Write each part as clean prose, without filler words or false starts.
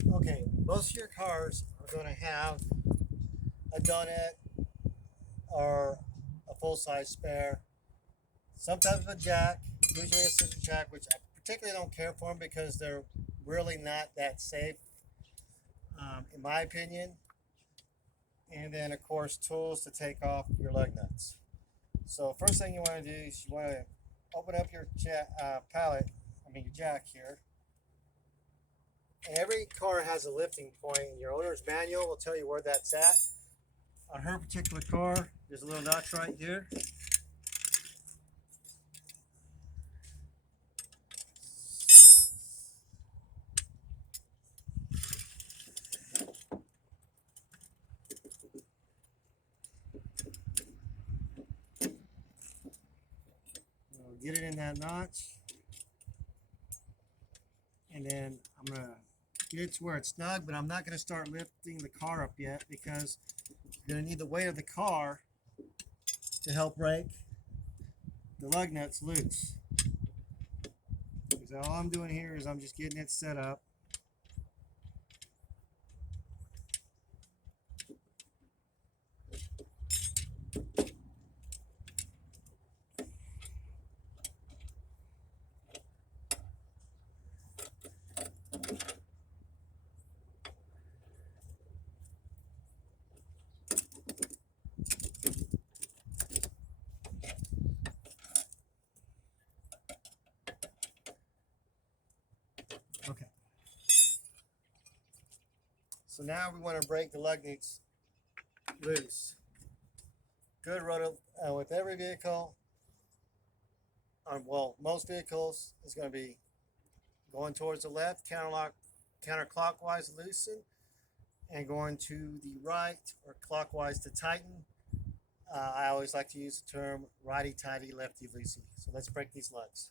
Okay, most of your cars are going to have a donut or a full-size spare, some type of a jack, usually a scissor jack, which I particularly don't care for them because they're really not that safe, in my opinion. And then, of course, tools to take off your lug nuts. So first thing you want to do is you want to open up your your jack here. Every car has a lifting point. Your owner's manual will tell you where that's at. On her particular car, there's a little notch right here. We'll get it in that notch. And then I'm going to get it to where it's snug, but I'm not going to start lifting the car up yet because you're going to need the weight of the car to help break the lug nuts loose. So all I'm doing here is I'm just getting it set up. Okay. So now we want to break the lug nuts loose. Good road with every vehicle. Well, most vehicles is going to be going towards the left, counterclockwise to loosen, and going to the right or clockwise to tighten. I always like to use the term righty tighty, lefty loosey. So let's break these lugs.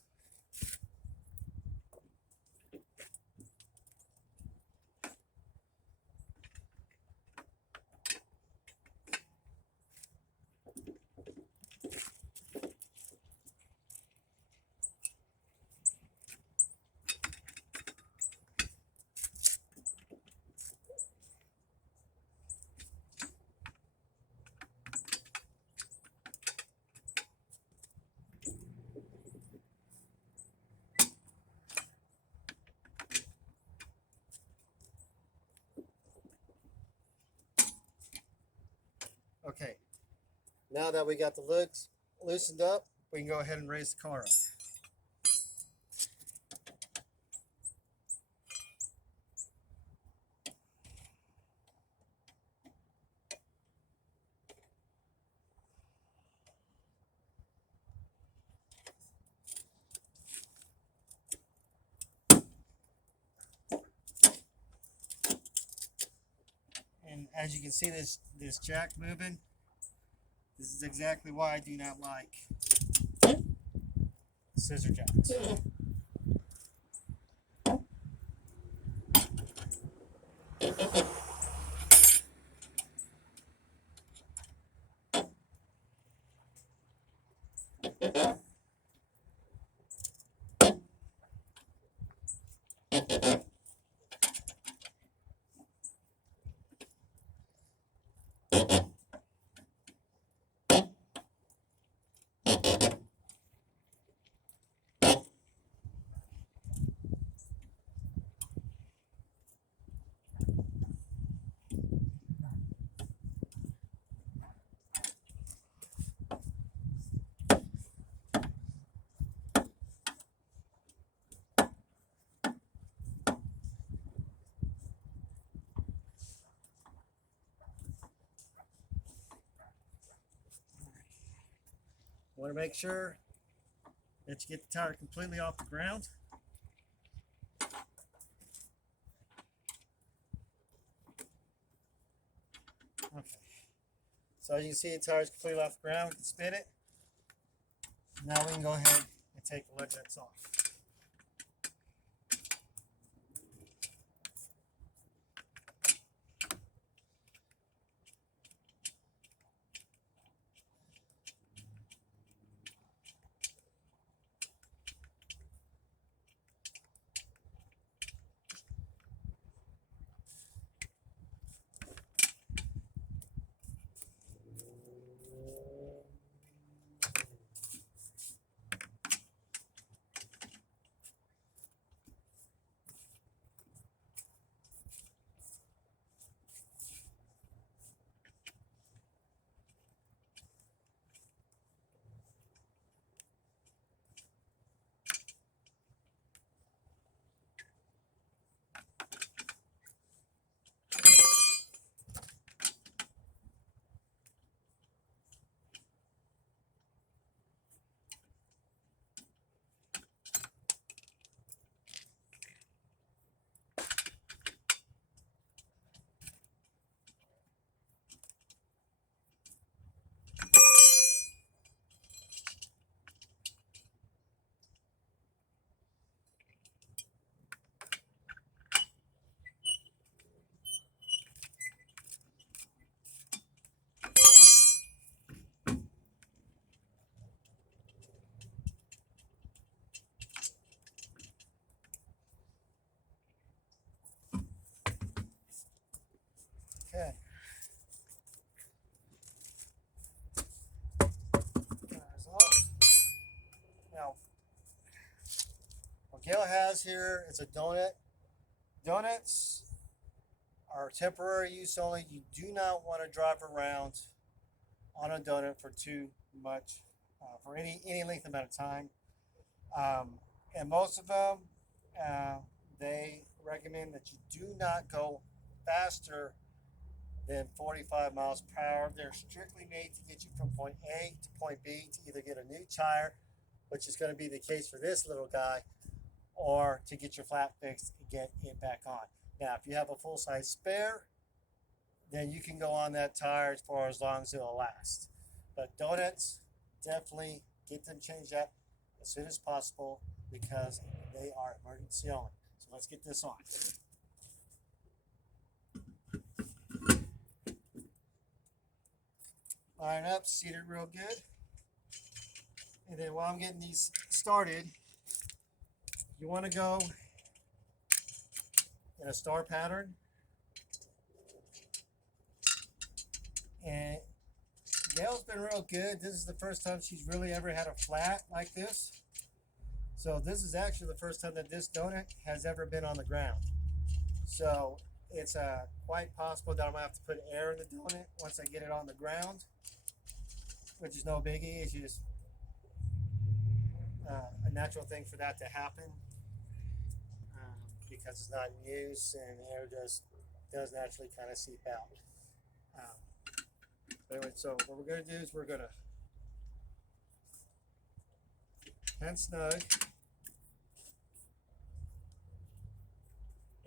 Okay, now that we got the lugs loosened up, we can go ahead and raise the car up. And as you can see this jack moving, this is exactly why I do not like scissor jacks. Want to make sure that you get the tire completely off the ground. Okay. So as you can see, the tire is completely off the ground. We can spin it. Now we can go ahead and take the lug nuts off. Kale has here, it's a donut. Donuts are temporary use only. You do not want to drive around on a donut for too much, for any length amount of time. And most of them, they recommend that you do not go faster than 45 miles per hour. They're strictly made to get you from point A to point B to either get a new tire, which is going to be the case for this little guy, or to get your flat fixed and get it back on. Now, if you have a full-size spare, then you can go on that tire for as long as it'll last. But donuts, definitely get them changed up as soon as possible because they are emergency only. So let's get this on. Line up, seat it real good. And then while I'm getting these started, you want to go in a star pattern. And Gail's been real good. This is the first time she's really ever had a flat like this. So this is actually the first time that this donut has ever been on the ground. So it's quite possible that I'm going to have to put air in the donut once I get it on the ground, which is no biggie. It's just a natural thing for that to happen because it's not in use and air does naturally kind of seep out. But anyway, so what we're going to do is we're going to hand snug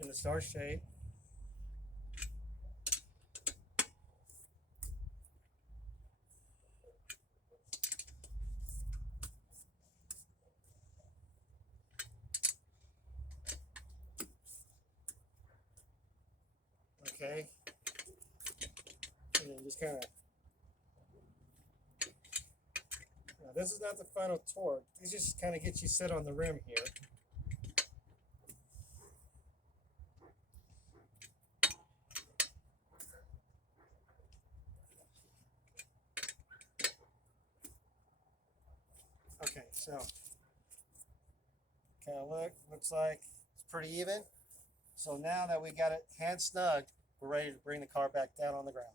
in the star shape. Okay, and then just kind of, now this is not the final torque, this just kind of gets you set on the rim here. Okay, so kind of looks like it's pretty even. So now that we got it hand snug, we're ready to bring the car back down on the ground.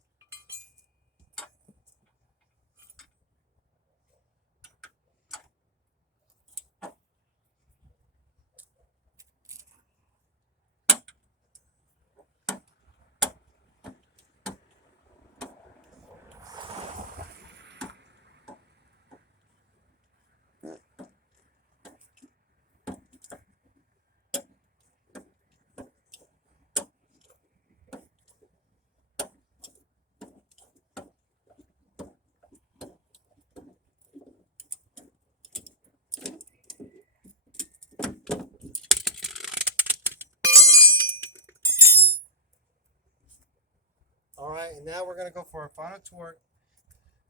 All right, and now we're going to go for a final torque.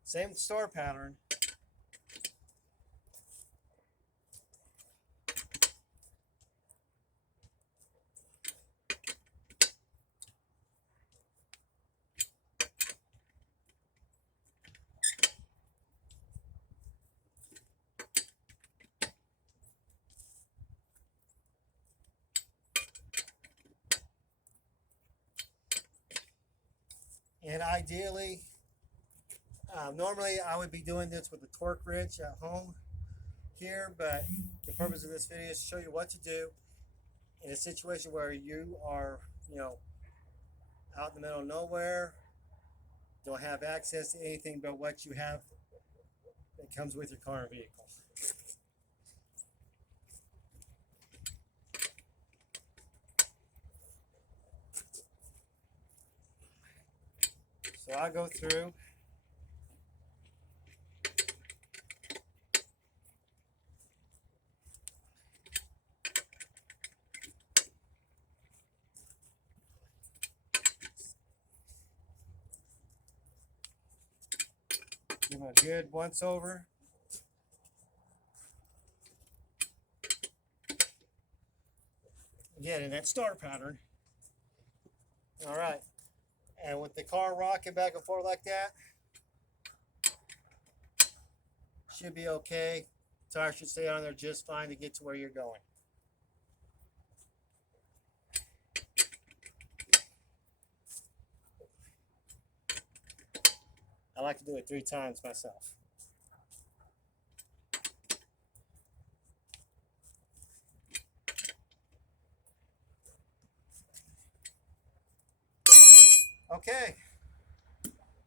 Same star pattern. And ideally, normally I would be doing this with a torque wrench at home here, but the purpose of this video is to show you what to do in a situation where you are, out in the middle of nowhere, don't have access to anything but what you have that comes with your car and vehicle. So I go through give them a good once over. Again, in that star pattern. All right. And with the car rocking back and forth like that, should be okay. Tire should stay on there just fine to get to where you're going. I like to do it 3 times myself. Okay,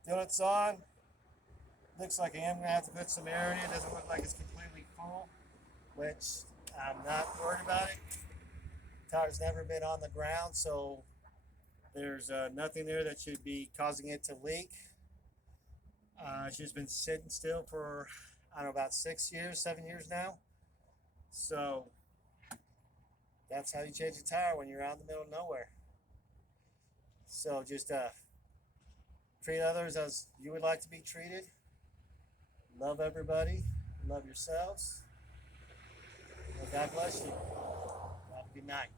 donut's on. Looks like I am going to have to put some air in it. It doesn't look like it's completely full, which I'm not worried about it. The tire's never been on the ground, so there's nothing there that should be causing it to leak. It's just been sitting still for, I don't know, about 6 years, 7 years now. So that's how you change a tire when you're out in the middle of nowhere. So just treat others as you would like to be treated. Love everybody. Love yourselves. And God bless you. Have a good night.